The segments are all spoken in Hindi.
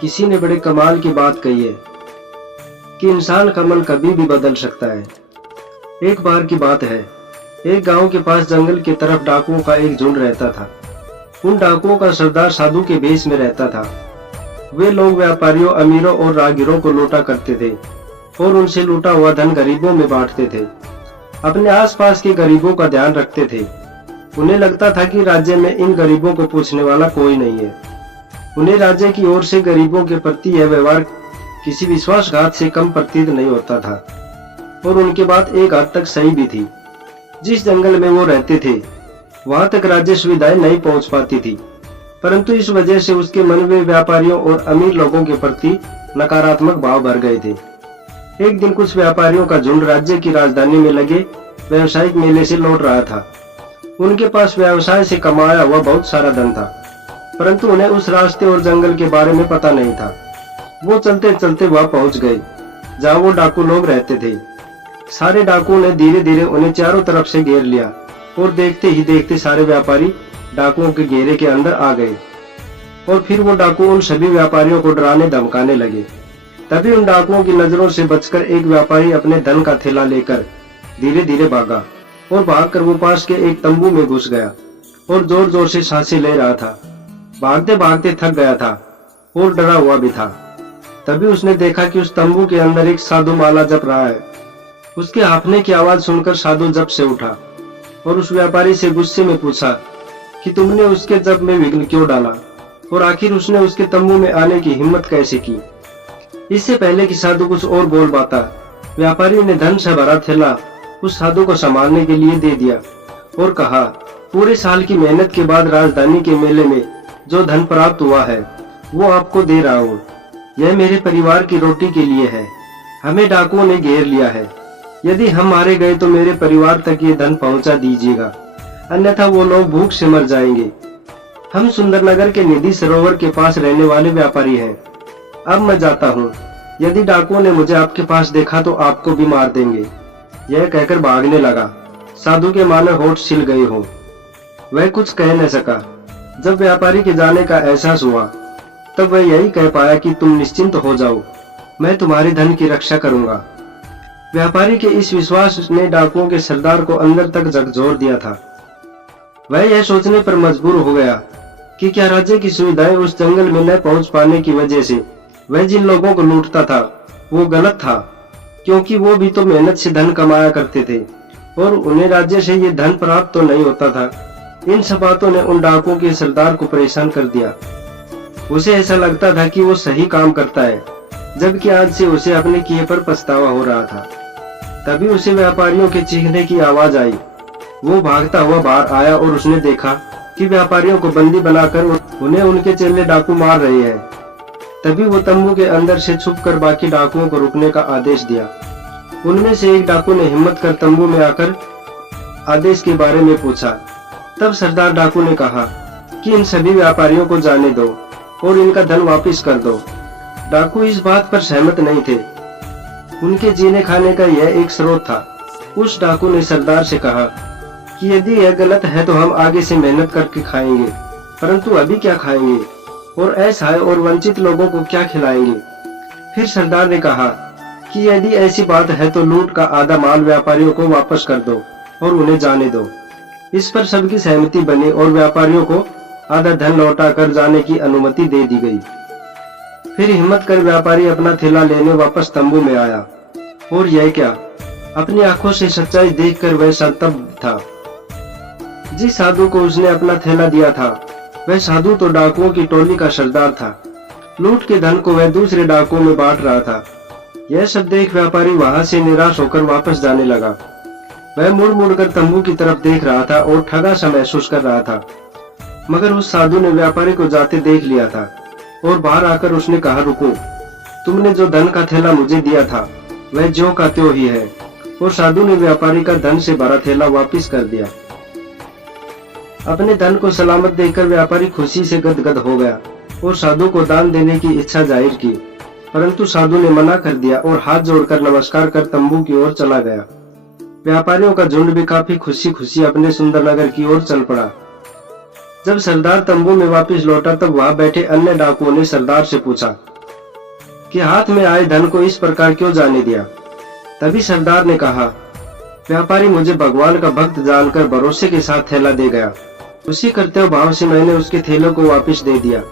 किसी ने बड़े कमाल की बात कही है कि इंसान का मन कभी भी बदल सकता है। एक बार की बात है, एक गांव के पास जंगल की तरफ डाकुओं का एक झुंड रहता था। उन डाकुओं का सरदार साधु के भेष में रहता था। वे लोग व्यापारियों, अमीरों और राहगीरों को लूटा करते थे और उनसे लूटा हुआ धन गरीबों में बांटते थे। अपने आसपास के गरीबों का ध्यान रखते थे। उन्हें लगता था कि राज्य में इन गरीबों को पूछने वाला कोई नहीं है। उन्हें राज्य की ओर से गरीबों के प्रति यह व्यवहार किसी विश्वासघात से कम प्रतीत नहीं होता था और उनकी बात एक हद तक सही भी थी। जिस जंगल में वो रहते थे वहां तक राज्य सुविधाएं नहीं पहुंच पाती थी, परंतु इस वजह से उसके मन में व्यापारियों और अमीर लोगों के प्रति नकारात्मक भाव भर गए थे। एक दिन कुछ व्यापारियों का झुंड राज्य की राजधानी में लगे व्यवसायिक मेले से लौट रहा था। उनके पास व्यवसाय से कमाया हुआ बहुत सारा धन था, परंतु उन्हें उस रास्ते और जंगल के बारे में पता नहीं था। वो चलते चलते वहां पहुंच गए जहां वो डाकू लोग रहते थे। सारे डाकुओं ने धीरे धीरे उन्हें चारों तरफ से घेर लिया और देखते ही देखते सारे व्यापारी डाकुओं के घेरे के अंदर आ गए और फिर वो डाकू उन सभी व्यापारियों को डराने धमकाने लगे। तभी उन डाकुओं की नजरों से बचकर एक व्यापारी अपने धन का थैला लेकर धीरे धीरे भागा और भागकर वो पास के एक तंबू में घुस गया और जोर जोर से सांसें ले रहा था। भागते भागते थक गया था और डरा हुआ भी था। तभी उसने देखा कि उस तंबू के अंदर एक साधु माला जप रहा है। उसके हांफने की आवाज सुनकर साधु जप से उठा और उस व्यापारी से गुस्से में पूछा कि तुमने उसके जप में विघ्न क्यों डाला और आखिर उसने उसके तंबू में आने की हिम्मत कैसे की। इससे पहले कि साधु कुछ और बोल पाता, व्यापारी ने धन से भरा थैला उस साधु को संभालने के लिए दे दिया और कहा, पूरे साल की मेहनत के बाद राजधानी के मेले में जो धन प्राप्त हुआ है वो आपको दे रहा हूँ। यह मेरे परिवार की रोटी के लिए है। हमें डाकुओं ने घेर लिया है। यदि हम मारे गए तो मेरे परिवार तक ये धन पहुंचा दीजिएगा, अन्यथा वो लोग भूख से मर जाएंगे। हम सुंदरनगर के निधि सरोवर के पास रहने वाले व्यापारी हैं। अब मैं जाता हूँ। यदि डाकुओं ने मुझे आपके पास देखा तो आपको भी मार देंगे। यह कहकर भागने लगा। साधु के मानो होठ छिल गए हो। वह कुछ कह न सका। जब व्यापारी के जाने का एहसास हुआ तब वह यही कह पाया कि तुम निश्चिंत हो जाओ, मैं तुम्हारे धन की रक्षा करूंगा। व्यापारी के इस विश्वास ने डाकुओं के सरदार को अंदर तक झकझोर दिया था। वह यह सोचने पर मजबूर हो गया कि क्या राज्य की सुविधाएं उस जंगल में न पहुंच पाने की वजह से वह जिन लोगों को लूटता था वो गलत था, क्योंकि वो भी तो मेहनत से धन कमाया करते थे और उन्हें राज्य से ये धन प्राप्त तो नहीं होता था। इन सब बातों ने उन डाकुओं के सरदार को परेशान कर दिया। उसे ऐसा लगता था कि वो सही काम करता है, जबकि आज से उसे अपने किए पर पछतावा हो रहा था। तभी उसे व्यापारियों के चीखने की आवाज आई। वो भागता हुआ बाहर आया और उसने देखा कि व्यापारियों को बंदी बनाकर उन्हें उनके चेले डाकू मार रहे हैं। तभी वो तंबू के अंदर से छुपकर बाकी डाकुओं को रुकने का आदेश दिया। उनमें से एक डाकू ने हिम्मत कर तंबू में आकर आदेश के बारे में पूछा। तब सरदार डाकू ने कहा कि इन सभी व्यापारियों को जाने दो और इनका धन वापस कर दो। डाकू इस बात पर सहमत नहीं थे। उनके जीने खाने का यह एक स्रोत था। उस डाकू ने सरदार से कहा कि यदि यह गलत है तो हम आगे से मेहनत करके खाएंगे, परंतु अभी क्या खाएंगे और असहाय और वंचित लोगों को क्या खिलाएंगे। फिर सरदार ने कहा कि यदि ऐसी बात है तो लूट का आधा माल व्यापारियों को वापस कर दो और उन्हें जाने दो। इस पर सबकी सहमति बनी और व्यापारियों को आधा धन लौटा कर जाने की अनुमति दे दी गई। फिर हिम्मत कर व्यापारी अपना थैला लेने वापस तंबू में आया और यह क्या, अपनी आंखों से सच्चाई देखकर वह संतप्त था। जिस साधु को उसने अपना थैला दिया था वह साधु तो डाकुओं की टोली का सरदार था। लूट के धन को वह दूसरे डाकुओं में बांट रहा था। यह सब देख व्यापारी वहां से निराश होकर वापस जाने लगा। वह मुड़ मुड़ कर तंबू की तरफ देख रहा था और ठगा सा महसूस कर रहा था, मगर उस साधु ने व्यापारी को जाते देख लिया था और बाहर आकर उसने कहा, रुको, तुमने जो धन का थैला मुझे दिया था वह ज्यों का त्यों ही है। और साधु ने व्यापारी का धन से भरा थैला वापस कर दिया। अपने धन को सलामत देखकर व्यापारी खुशी से गदगद हो गया और साधु को दान देने की इच्छा जाहिर की, परंतु साधु ने मना कर दिया और हाथ जोड़कर नमस्कार कर तंबू की ओर चला गया। व्यापारियों का झुंड भी काफी खुशी खुशी अपने सुंदरनगर की ओर चल पड़ा। जब सरदार तंबू में वापस लौटा तब वहां बैठे अन्य डाकुओं ने सरदार से पूछा कि हाथ में आए धन को इस प्रकार क्यों जाने दिया। तभी सरदार ने कहा, व्यापारी मुझे भगवान का भक्त जानकर भरोसे के साथ थैला दे गया। उसी कर्तव्य भाव से मैंने उसके थैले को वापस दे दिया।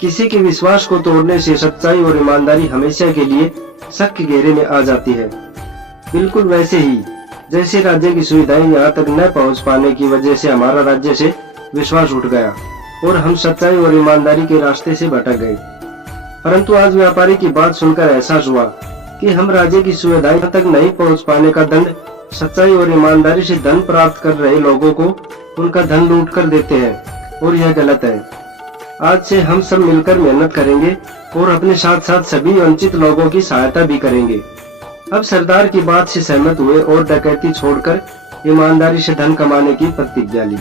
किसी के विश्वास को तोड़ने से सच्चाई और ईमानदारी हमेशा के लिए शक के घेरे में आ जाती है। बिल्कुल वैसे ही जैसे राज्य की सुविधाएं यहाँ तक न पहुँच पाने की वजह से हमारा राज्य से विश्वास उठ गया और हम सच्चाई और ईमानदारी के रास्ते से भटक गए। परंतु आज व्यापारी की बात सुनकर एहसास हुआ कि हम राज्य की सुविधाएं तक नहीं पहुंच पाने का दंड सच्चाई और ईमानदारी से धन प्राप्त कर रहे लोगों को उनका धन लूट कर देते हैं और यह गलत है। आज से हम सब मिलकर मेहनत करेंगे और अपने साथ साथ सभी वंचित लोगों की सहायता भी करेंगे। अब सरदार की बात से सहमत हुए और डकैती छोड़कर ईमानदारी से धन कमाने की प्रतिज्ञा ली।